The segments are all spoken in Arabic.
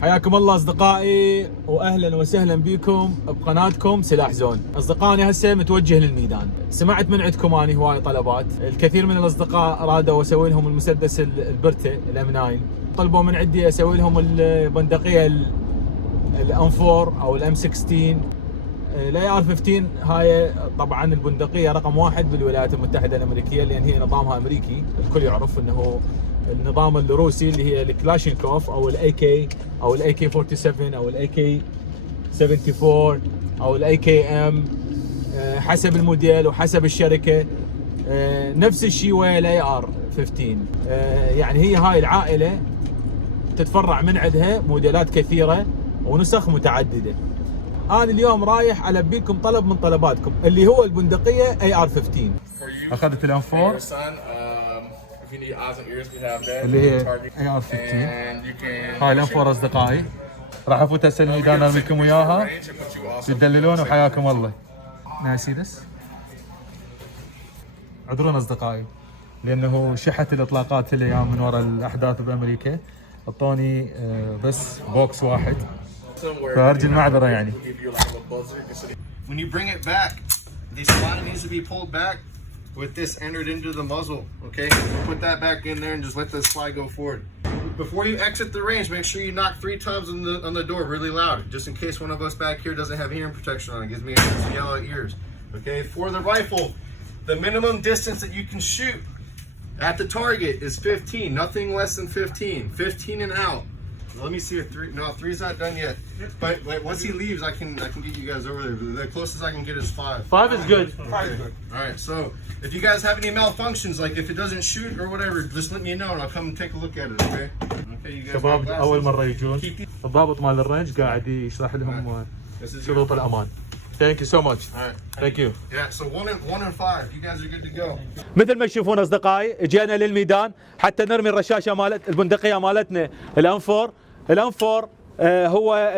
حياكم الله اصدقائي واهلا وسهلا بكم بقناتكم سلاح زون. اصدقائي هسه متوجه للميدان. سمعت من عندكم اني هواي طلبات، الكثير من الاصدقاء رادوا اسوي لهم المسدس البرتة الام 9، طلبوا من عندي اسوي لهم البندقية الام 4 او الام 16. الاي ار 15 هاي طبعا البندقية رقم 1 بالولايات المتحدة الامريكية، لان هي نظامها امريكي. الكل يعرف انه النظام الروسي اللي هي الكلاشينكوف او الاي كي او الاي كي 47 او الاي كي 74 او الاي كي ام، حسب الموديل وحسب الشركه. نفس الشيء ويا الاي ار 15. يعني هي هاي العائله تتفرع من عندها موديلات كثيره ونسخ متعدده. انا اليوم رايح البيكم طلب من طلباتكم اللي هو البندقيه اي ار 15. اخذت الام 4 اللي هي اي ار 15. هاي الام 4 اصدقائي، راح افوت هسه الميدان ارميكم وياها تدللون وحياكم الله. ناسيدس عذرون اصدقائي لانه شحت الاطلاقات الايام من وراء الاحداث بامريكا، اعطوني بس بوكس واحد فارجو المعذره يعني. When you bring it back, the slide needs to be pulled back with this entered into the muzzle, okay? Put that back in there and just let the slide go forward. Before you exit the range, make sure you knock 3 times on the door really loud, just in case one of us back here doesn't have hearing protection on. It gives me yellow ears, okay? For the rifle, the minimum distance that you can shoot at the target is 15, nothing less than 15. 15 and out. Let me see a 3. No, 3's not done yet. But like, once he leaves, I can get you guys over there. The closest I can get is 5. 5 is good. Okay. 5 is good. All right. So if you guys have any malfunctions, like if it doesn't shoot or whatever, just let me know and I'll come and take a look at it. Okay. Okay. You guys. شباب اول مره يجون، الضابط مال الرينج قاعد يشرح لهم شروط الامان. Thank you so much. All right. Thank you. Yeah. So 1 and 5. You guys are good to go. مثل ما تشوفون اصدقائي جينا للميدان حتى نرمي الرشاشه مالت البندقيه مالتنا الام 4. الام 4 هو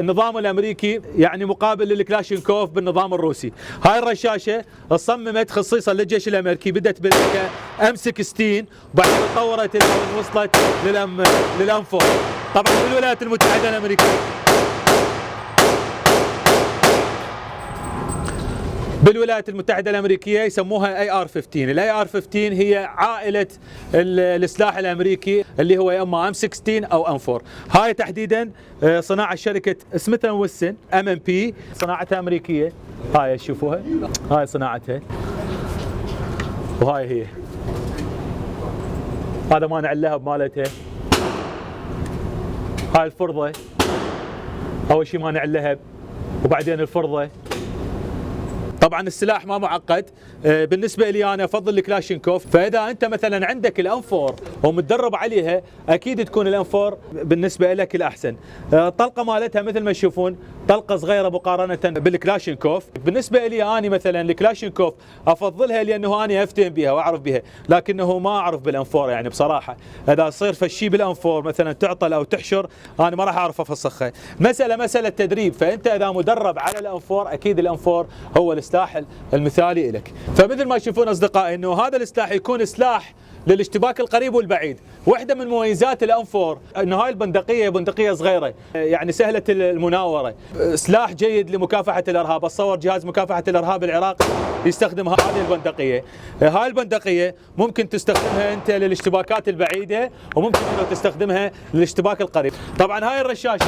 النظام الامريكي يعني مقابل للكلاشينكوف بالنظام الروسي. هاي الرشاشه صممت خصيصا للجيش الامريكي، بدت بالام 16 وبعدين تطورت وصلت للام 4 طبعا بالولايات المتحده الامريكيه. بالولايات المتحدة الأمريكية يسموها اي ار 15. الاي ار 15 هي عائلة السلاح الأمريكي اللي هو اما ام 16 او ام 4. هاي تحديدا صناعة شركة سميث اند ويسون ام ام بي، صناعتها أمريكية. هاي تشوفوها، هاي صناعتها وهاي هي. هذا مانع اللهب مالتها. هاي الفرضة، أول شيء مانع اللهب وبعدين الفرضة. طبعا السلاح ما معقد. بالنسبه لي انا افضل الكلاشينكوف، فاذا انت مثلا عندك الام 4 ومتدرب عليها اكيد تكون الام 4 بالنسبه لك الاحسن. الطلقه مالتها مثل ما تشوفون طلقه صغيره مقارنه بالكلاشينكوف. بالنسبه لي انا مثلا الكلاشينكوف افضلها لانه انا افتهم بها واعرف بها، لكنه ما اعرف بالام 4 يعني بصراحه. اذا صير فشي بالام 4 مثلا تعطل او تحشر انا ما راح اعرف افسخها. مساله تدريب، فانت اذا مدرب على الام 4 اكيد الام 4 هو السلاح المثالي لك. فمثل ما تشوفون اصدقائي انه هذا السلاح يكون سلاح للاشتباك القريب والبعيد. واحدة من مميزات الام 4 انه هاي البندقية بندقية صغيرة يعني سهلة المناورة، سلاح جيد لمكافحة الارهاب. اتصور جهاز مكافحة الارهاب العراقي يستخدم هذه البندقية. هاي البندقية ممكن تستخدمها انت للاشتباكات البعيدة وممكن انه تستخدمها للاشتباك القريب. طبعا هاي الرشاشة،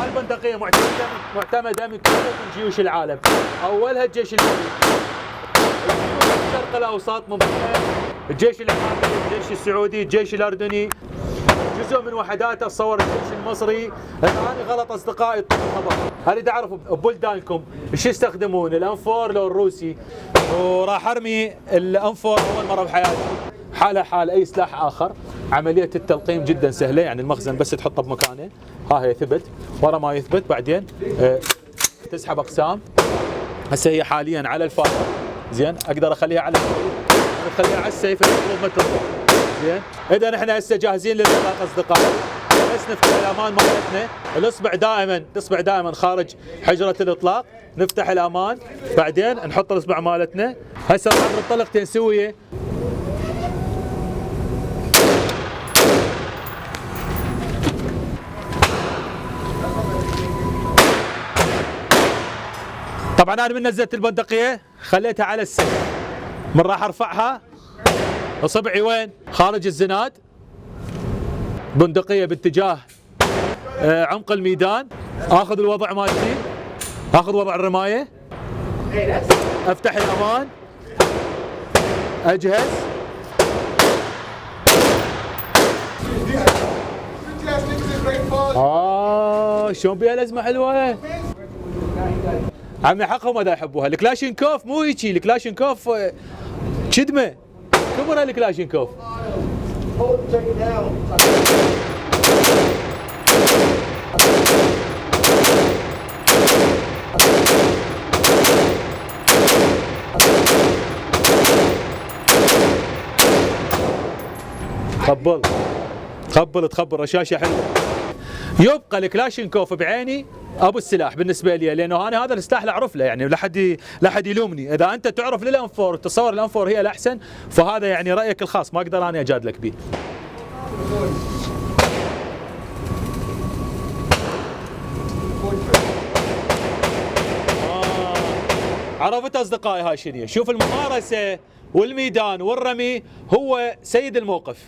هاي البندقية معتمدة من كل جيوش العالم، اولها الجيش الامريكي، الشرق الاوسط من ضمنها الجيش العراقي، الجيش السعودي، الجيش الاردني، جزء من وحداته اتصور الجيش المصري. انا غلط اصدقائي الخبر، اريد اعرف ببلدانكم ايش يستخدمون الام 4 لو الروسي، وراح ارمي الام 4 اول مره بحياتي حاله حال اي سلاح اخر. عمليه التلقيم جدا سهله، يعني المخزن بس تحطه بمكانه، ها هي ثبت، ورا ما يثبت بعدين تسحب اقسام. هسه هي حاليا على الفاير، زين اقدر اخليها على السيف، اخليها على السيف المفروض ما تضرب. زين اذا نحن هسه جاهزين للاطلاق اصدقائي. بس نفتح الامان مالتنا، الاصبع دائما خارج حجره الاطلاق، نفتح الامان بعدين نحط الاصبع مالتنا. هسه راح نطلق تنسويه. طبعا انا من نزلت البندقيه خليتها على السلم، من راح ارفعها اصبعي وين؟ خارج الزناد، بندقيه باتجاه عمق الميدان، اخذ الوضع مالتي، اخذ وضع الرمايه، افتح الامان، اجهز، شلون بيها لزمه حلوه. عمي حقهم ما يحبوها، الكلاشينكوف مو هيجي، الكلاشينكوف كدمه كبرها الكلاشينكوف. تخبل رشاشه حلوه. يبقى الكلاشينكوف بعيني ابو السلاح بالنسبه لي، لانه انا هذا السلاح اللي اعرف له، يعني لا حد يلومني. اذا انت تعرف للانفور وتصور الانفور هي الاحسن، فهذا يعني رايك الخاص، ما اقدر انا اجادلك به. عرفت اصدقائي هاي شنو؟ شوف الممارسه والميدان والرمي هو سيد الموقف.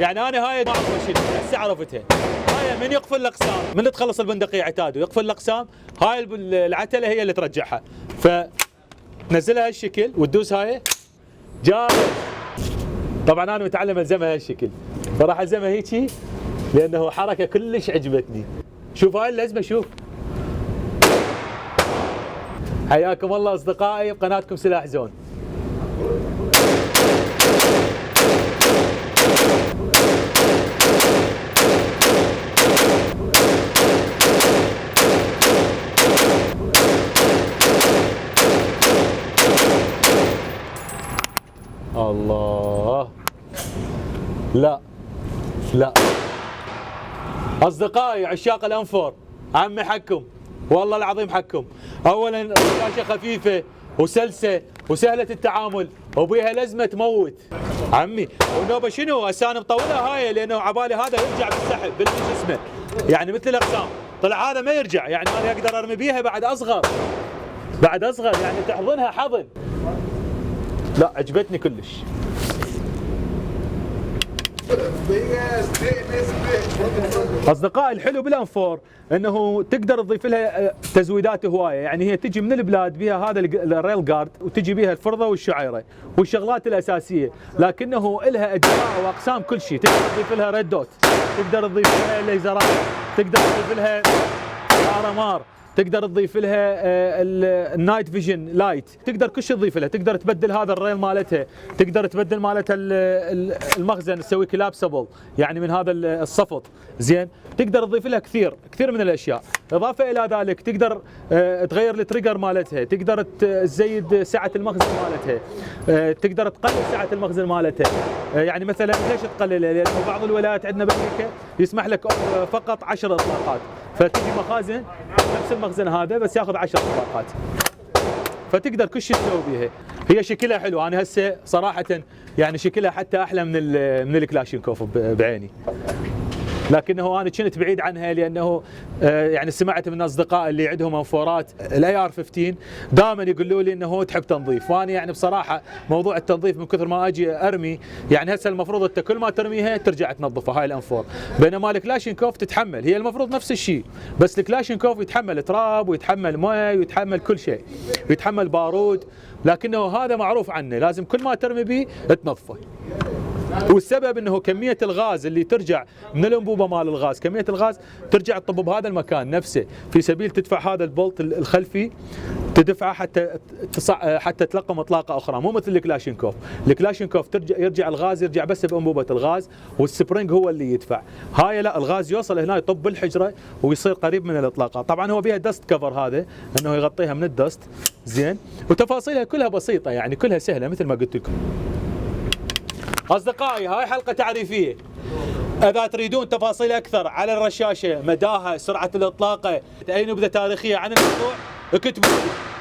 يعني انا هاي ما اعرف شنو، هسه عرفتها. هاي من يقفل الاقسام، من تخلص البندقيه عتاد ويقفل الاقسام، هاي العتله هي اللي ترجعها. فنزلها هالشكل وتدوس هاي جاهز. طبعا انا متعلم الزمها هالشكل، فراح الزمها هيجي لانه حركه كلش عجبتني. شوف هاي اللزمه، شوف. حياكم الله اصدقائي بقناتكم سلاح زون. الله، لا اصدقائي عشاق الانفور، عمي حكم والله العظيم حكم. اولا الرشاشه خفيفه وسلسه وسهله التعامل وبيها لزمه تموت عمي. والنوبه شنو هسه انا مطولها هاي، لانه عبالي هذا يرجع بالسحب بالجسمه، يعني مثل الاقسام. طلع هذا ما يرجع، يعني انا اقدر ارمي بيها بعد اصغر يعني تحضنها حضن. لا عجبتني كلش. اصدقائي الحلو بالانفور انه تقدر تضيف لها تزويدات هوايه، يعني هي تجي من البلاد بها هذا الريل جارد، وتجي بها الفرضه والشعيره والشغلات الاساسيه، لكنه لها اجزاء واقسام كل شيء. تقدر تضيف لها ريد دوت، تقدر تضيف لها ليزرات، تقدر تضيف لها RMR، تقدر تضيف لها النايت فيجن لايت، تقدر كل شيء تضيف لها. تقدر تبدل هذا الريل مالتها، تقدر تبدل مالتها المخزن، تسوي كلابسبل يعني من هذا الصفط، زين. تقدر تضيف لها كثير من الاشياء. اضافه الى ذلك تقدر تغير التريجر مالتها، تقدر تزيد سعه المخزن مالتها، تقدر تقلل سعه المخزن مالتها. يعني مثلا ليش تقللها؟ لانه بعض الولايات عندنا بامريكا يسمح لك فقط 10 اطلاقات، فتجي مخازن نفس المخزن هذا بس ياخذ 10 اطلاقات، فتقدر كل شيء تسوي بيها. هي شكلها حلو، انا هسه صراحه يعني شكلها حتى احلى من الكلاشينكوف بعيني، لكنه انا كنت بعيد عنها لانه يعني سمعت من اصدقائي اللي عندهم انفورات الاي ار15 دائما يقولوا لي انه تحب تنظيف، وانا يعني بصراحه موضوع التنظيف من كثر ما اجي ارمي، يعني هسه المفروض انت كل ما ترميها ترجع تنظفها هاي الانفور، بينما الكلاشينكوف تتحمل، هي المفروض نفس الشيء، بس الكلاشينكوف يتحمل تراب ويتحمل ماء ويتحمل كل شيء، ويتحمل بارود، لكنه هذا معروف عنه لازم كل ما ترمي به تنظفه. والسبب انه كميه الغاز اللي ترجع من الانبوبه مال الغاز، كميه الغاز ترجع تطب بهذا المكان نفسه، في سبيل تدفع هذا البولت الخلفي، تدفعه حتى تلقم اطلاقه اخرى، مو مثل الكلاشينكوف. الكلاشينكوف يرجع الغاز يرجع بس بانبوبه الغاز، والسبرينج هو اللي يدفع. هاي لا، الغاز يوصل هنا يطب بالحجره ويصير قريب من الاطلاقات. طبعا هو بيها دست كفر، هذا انه يغطيها من الدست، زين. وتفاصيلها كلها بسيطه، يعني كلها سهله مثل ما قلت لكم. أصدقائي هاي حلقة تعريفية، إذا تريدون تفاصيل أكثر على الرشاشة، مداها، سرعة الإطلاقة، أي نبذة تاريخية عن الموضوع، اكتبوا.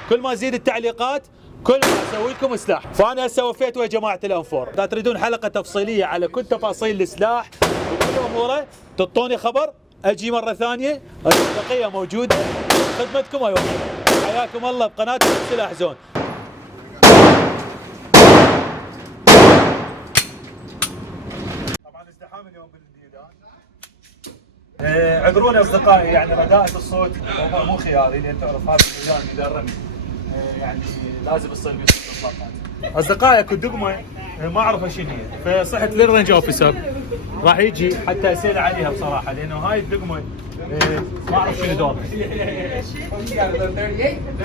كل ما زيد التعليقات كل ما أسوي لكم سلاح. فأنا هسه وفيت يا جماعة الأنفور. إذا تريدون حلقة تفصيلية على كل تفاصيل السلاح وكل أموره تعطوني خبر، أجي مرة ثانية، البقية موجودة خدمتكم. أيوة. حياكم الله بقناة سلاح زون. طبعا ازدحام اليوم بالميدان. عذروني اصدقائي، يعني رداءة الصوت هو مو خياري، لان تعرف هذا الميدان ميدان رمي، يعني لازم تصير فيه اطلاقات. اصدقائي اكو دقمه ما اعرف شنو هي، فصحت للرينج اوفيسر راح يجي حتى يسال عليها بصراحه، لانه هاي الدقمه ما اعرف شنو دورها.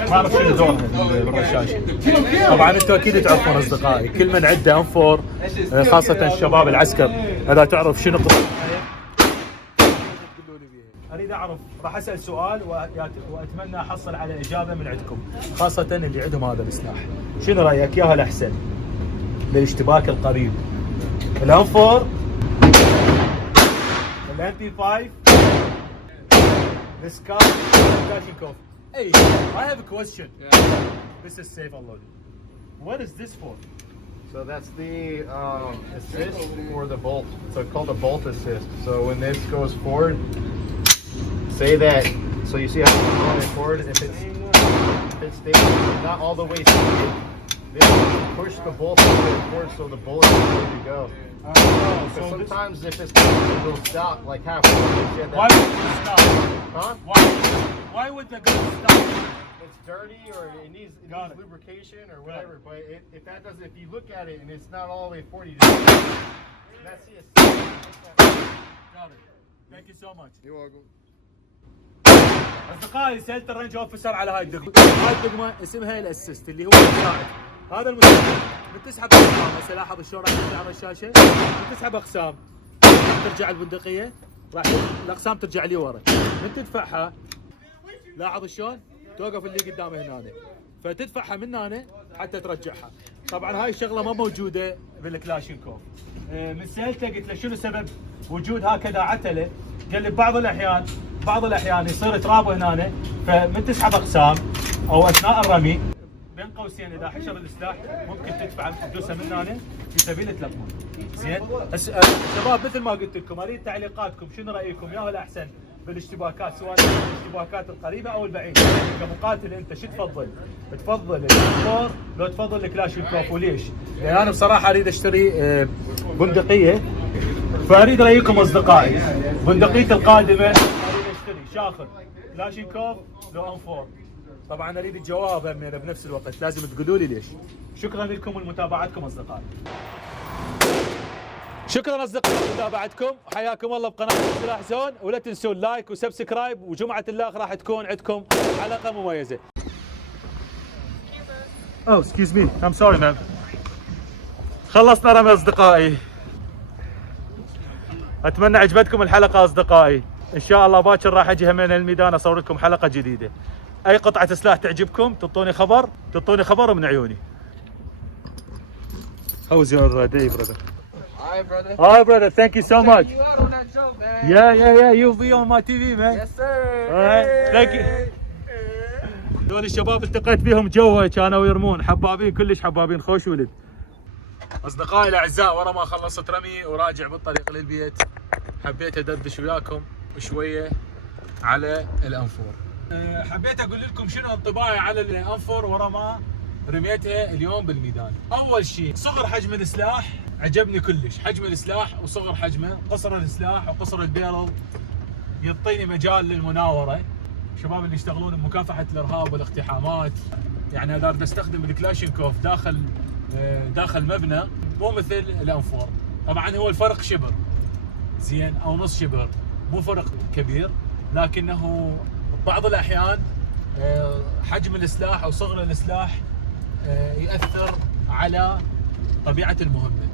ما اعرف شنو دورها بالرشاشه. طبعا انتم اكيد تعرفون اصدقائي، كل من عنده انفور خاصه الشباب العسكر، اذا تعرف شنو قصه اريد اعرف، راح اسال سؤال واتمنى احصل على اجابه من عندكم، خاصه اللي عندهم هذا السلاح. شنو رايك ياها الاحسن للاشتباك القريب؟ الانفور، الام بي 5، السكار، كلاشينكوف. Hey, I have a question. This is safe unloaded. What is this for? So that's the assist for the bolt. So it's called a bolt assist. So when this goes forward, say that. So you see how it's going forward. If it stays not all the way straight, then push the bolt a bit forward so the bullet is ready to go. So sometimes if it's it will stop like halfway. Why would it stop? Huh? Why would the gun stop? It's dirty or it needs lubrication or whatever. But if that doesn't, if you look at it and it's not all the way 40, that's it. Got it. Thank you so much. You're welcome. اصدقائي سالت الرينج اوفيسر على هاي الدقمه، هاي الدقمه اسمها الاسيست اللي هو المساعد. هذا المساعد من تسحب اقسام، هسه لاحظ شلون راح تطلع على الشاشه، من تسحب اقسام ترجع البندقيه، راح الاقسام ترجع لي ورا، من تدفعها لاحظ شلون توقف اللي قدامه هنا، فتدفعها من هنا حتى ترجعها. طبعا هاي الشغله ما موجوده بالكلاشينكوف. من سالته قلت له شنو سبب وجود هكذا عتله؟ قال لي بعض الاحيان يصير تراب هنا، فمن تسحب اقسام او اثناء الرمي بين قوسين اذا حشر السلاح ممكن تدفع تدوسها من هنا في سبيل تلقمه. زين شباب مثل ما قلت لكم اريد تعليقاتكم، شنو رايكم ياهو الاحسن بالاشتباكات، سواء الاشتباكات القريبه او البعيده؟ كمقاتل انت شو تفضل؟ تفضل الانفور لو تفضل الكلاشينكوف، وليش؟ لان انا بصراحه اريد اشتري بندقيه، فاريد رايكم اصدقائي. بندقيتي القادمه اريد اشتري شاخر كلاشينكوف لو انفور. طبعا اريد الجواب بنفس الوقت، لازم تقولوا لي ليش. شكرا لكم ولمتابعتكم اصدقائي. شكرا اصدقائي لمتابعتكم، وحياكم الله بقناه سلاح زون، ولا تنسون لايك وسبسكرايب، وجمعه الاخ راح تكون عندكم حلقه مميزه. Oh, excuse me. I'm sorry, man. خلصنا رمي اصدقائي. اتمنى عجبتكم الحلقه اصدقائي، ان شاء الله باكر راح اجي همين الميدان اصور لكم حلقه جديده. اي قطعه سلاح تعجبكم تعطوني خبر من عيوني. How's your day, brother? Hi, brother. Hi, brother. Thank you so much. You out on that show, man. Yeah. You'll be on my TV, man. Yes, sir. All right. Thank you. دول الشباب التقيت بهم جوا كانوا يرمون، حبابين كلش حبابين، خوش ولد. اصدقائي الاعزاء، ورا ما خلصت رمي وراجع بالطريق للبيت، حبيت ادردش وياكم شويه على الانفور. حبيت اقول لكم شنو انطباعي على الانفور ورا ما رميتها اليوم بالميدان. اول شيء صغر حجم السلاح عجبني كلش، حجم السلاح وصغر حجمه، قصر السلاح وقصر البيرل يعطيني مجال للمناوره. الشباب اللي يشتغلون بمكافحه الارهاب والاقتحامات، يعني اذا بدي استخدم الكلاشينكوف داخل مبنى مو مثل الانفور. طبعا هو الفرق شبر زين او نص شبر، مو فرق كبير، لكنه بعض الاحيان حجم السلاح او صغر السلاح يؤثر على طبيعه المهمه.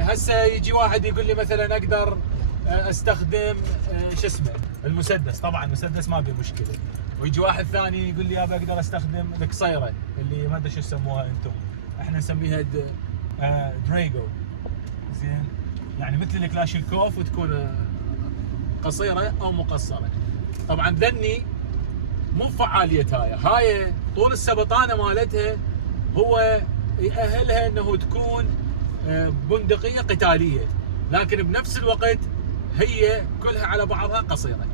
هسه يجي واحد يقول لي مثلا اقدر استخدم شو اسمه المسدس، طبعا المسدس ما به مشكله، ويجي واحد ثاني يقول لي ابى اقدر استخدم القصيره اللي ما ادري شو تسموها انتم، احنا نسميها دريجو. زين يعني مثل الكلاشينكوف وتكون قصيره او مقصره. طبعا ذني مو فعاليتها، هاي طول السبطانه مالتها هو يأهلها انه تكون بندقيه قتاليه، لكن بنفس الوقت هي كلها على بعضها قصيره.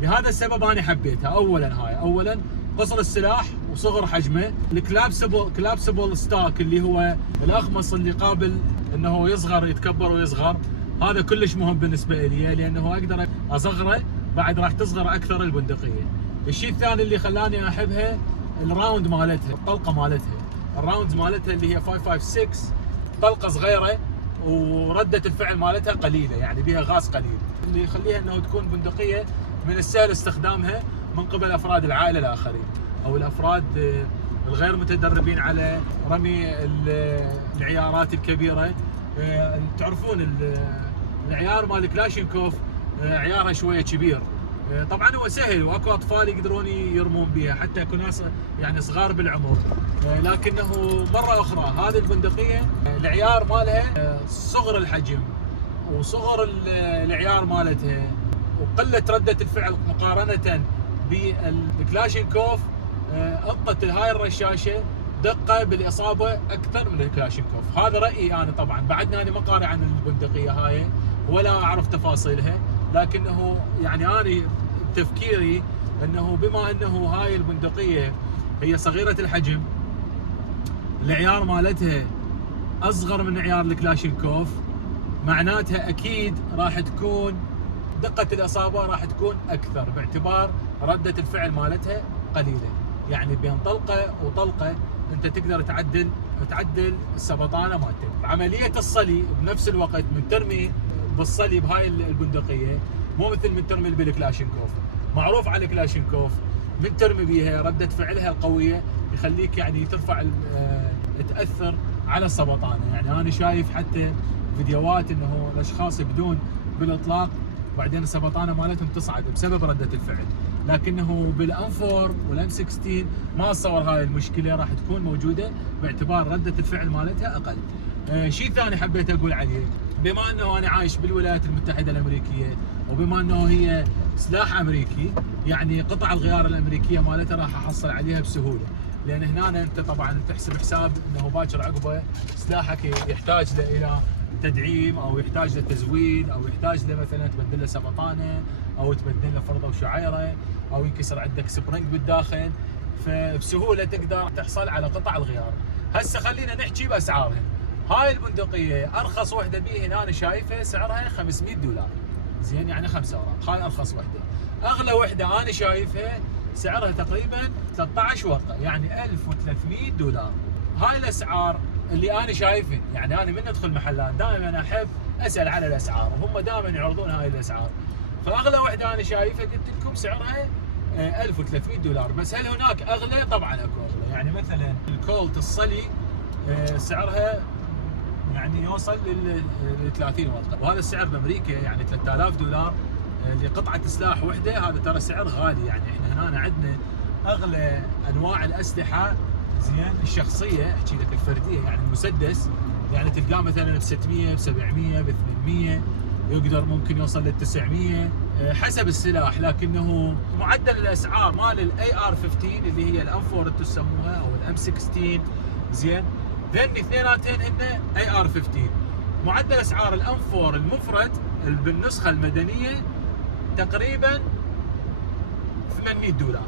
لهذا السبب انا حبيتها. اولا قصر السلاح وصغر حجمه. الكلابسبل ستاك اللي هو الاخمص اللي قابل انه يصغر يتكبر ويصغر، هذا كلش مهم بالنسبه لي لانه اقدر اصغره بعد راح تصغر اكثر البندقيه. الشيء الثاني اللي خلاني احبها الراوند مالتها، الطلقه مالتها، الراوندز مالتها اللي هي 5.56، طلقه صغيره وردة الفعل مالتها قليله، يعني بها غاز قليل، اللي يخليها انه تكون بندقيه من السهل استخدامها من قبل افراد العائله الاخرين او الافراد الغير متدربين على رمي العيارات الكبيره. تعرفون العيار مال كلاشينكوف عيارها شويه كبير، طبعا هو سهل واكو اطفال يقدرون يرمون بها حتى اكو ناس يعني صغار بالعمر، لكنه مره اخرى هذه البندقيه العيار مالها صغر الحجم وصغر العيار مالتها وقله رده الفعل مقارنه بالكلاشينكوف، انطت هاي الرشاشه دقه بالاصابه اكثر من الكلاشينكوف. هذا رايي انا، طبعا بعدنا انا ما قارئ عن البندقيه هاي ولا اعرف تفاصيلها، لكنه يعني انا تفكيري انه بما انه هاي البندقيه هي صغيره الحجم، العيار مالتها اصغر من عيار الكلاشينكوف، معناتها اكيد راح تكون دقه الاصابه راح تكون اكثر باعتبار رده الفعل مالتها قليله. يعني بين طلقه وطلقه انت تقدر تعدل السبطانه مالتك. عمليه الصلي بنفس الوقت من ترمي بالصلي بهاي البندقيه مو مثل من ترمي بالكلاشينكوف. معروف على الكلاشينكوف من ترمي بيها رده فعلها القويه يخليك يعني ترفع تاثر على السبطانه. يعني انا شايف حتى فيديوهات انه الاشخاص يبدون بالاطلاق وبعدين السبطانه مالتهم تصعد بسبب رده الفعل، لكنه بالام 4 والام 16 ما اتصور هاي المشكله راح تكون موجوده باعتبار رده الفعل مالتها اقل. شيء ثاني حبيت اقول عليه، بما انه انا عايش بالولايات المتحده الامريكيه وبما انه هي سلاح امريكي، يعني قطع الغيار الامريكيه مالتها راح احصل عليها بسهوله، لان هنا انت طبعا تحسب حساب انه باكر عقبه سلاحك يحتاج الى تدعيم او يحتاج له تزويد او يحتاج له مثلا تبدل له سبطانه او تبدل له فرضه وشعيره او ينكسر عندك سبرنج بالداخل، فبسهوله تقدر تحصل على قطع الغيار. هسه خلينا نحكي باسعارها. هاي البندقيه ارخص وحده بي هنا انا شايفها سعرها $500، زين يعني 5 اوراق، هاي ارخص وحده. اغلى وحده انا شايفها سعرها تقريبا 13 ورقه يعني $1300. هاي الاسعار اللي انا شايفه، يعني انا من ادخل محلات دائما احب اسال على الاسعار وهم دائما يعرضون هاي الاسعار. فاغلى وحده انا شايفها قلت لكم سعرها $1300. بس هل هناك اغلى؟ طبعا اكو اغلى، يعني مثلا الكولت الصلي سعرها يعني يوصل لل 30 ورقه، وهذا السعر بامريكا يعني $3000 لقطعه سلاح وحده. هذا ترى سعر غالي. يعني احنا هنا عندنا اغلى انواع الاسلحه زين الشخصيه، احكي لك الفرديه، يعني المسدس يعني تلقاه مثلا ب 600 ب 700 ب 800، يقدر ممكن يوصل لل 900 حسب السلاح. لكنه معدل الاسعار مال الاي ار 15 اللي هي الام 4 تسموها او الام 16 زين، ذن اثنيناتين هن اي ار 15. معدل اسعار الام 4 المفرد بالنسخه المدنيه تقريبا $800.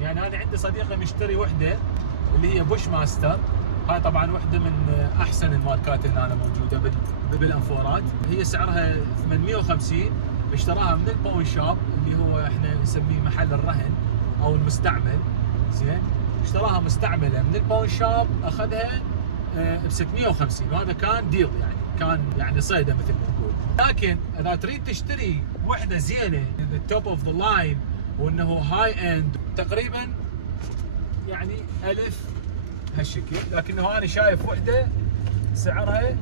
يعني انا عندي صديقه مشتري وحده اللي هي بوش ماستر، هاي طبعا وحده من احسن الماركات اللي انا موجوده بالانفورات، هي سعرها 850. اشتراها من الباون شوب اللي هو احنا نسميه محل الرهن او المستعمل زين، اشتراها مستعمله من الباون شوب، اخذها ب 650 وهذا كان ديل، يعني كان يعني صيده مثل ما نقول. لكن اذا تريد تشتري وحده زينه التوب اوف ذا لاين وانه هاي اند تقريبا يعني 1000 هالشكل، لكنه انا شايف وحده سعرها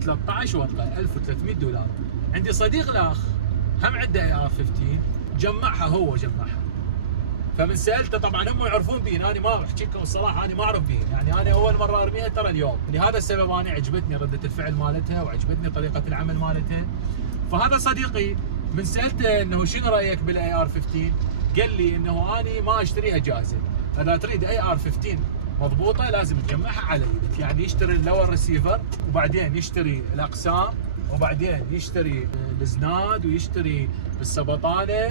13 ورقه $1300. عندي صديق الاخ هم عنده اي ار 15 جمعها، هو جمعها، فمن سالته طبعا هم يعرفون بين، انا ما احكي لكم الصراحه انا ما اعرف بين، يعني انا اول مره ارميها ترى اليوم، لهذا السبب انا عجبتني رده الفعل مالتها وعجبتني طريقه العمل مالتها. فهذا صديقي من سالته انه شنو رايك بالاي ار 15؟ قال لي انه انا ما اشتريها جاهزه، اذا تريد اي ار 15 مضبوطه لازم تجمعها على يدك، يعني يشتري اللور ريسيفر وبعدين يشتري الاقسام وبعدين يشتري الزناد ويشتري السبطانه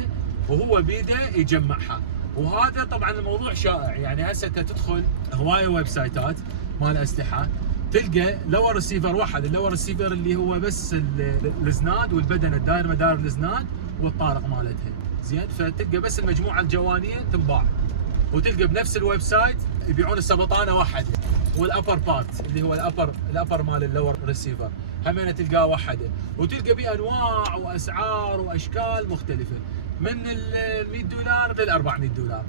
وهو بيده يجمعها. وهذا طبعا الموضوع شائع، يعني هسه انت تدخل هوايه ويب سايتات مال اسلحه تلقى لور ريسيفر واحد، اللور ريسيفر اللي هو بس الزناد والبدن الداير مدار الزناد والطارق مالتها، زين. فتلقى بس المجموعه الجوانيه تنباع، وتلقى بنفس الويب سايت يبيعون السبطانه واحده، والابر بارت اللي هو الابر مال اللور ريسيفر همينه تلقاه وحده، وتلقى بيه انواع واسعار واشكال مختلفه من ال 100 دولار لل 400 دولار.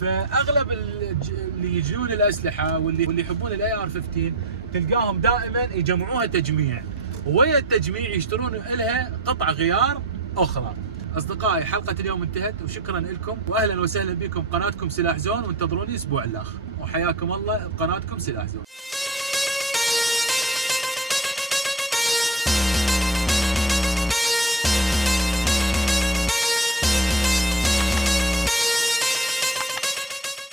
فاغلب اللي يجون الاسلحه واللي يحبون الاي ار 15 تلقاهم دائما يجمعوها تجميع، ويا التجميع يشترون لها قطع غيار اخرى. اصدقائي حلقه اليوم انتهت، وشكرا لكم واهلا وسهلا بكم قناتكم سلاح زون، وانتظروني الاسبوع الاخر، وحياكم الله بقناتكم سلاح زون.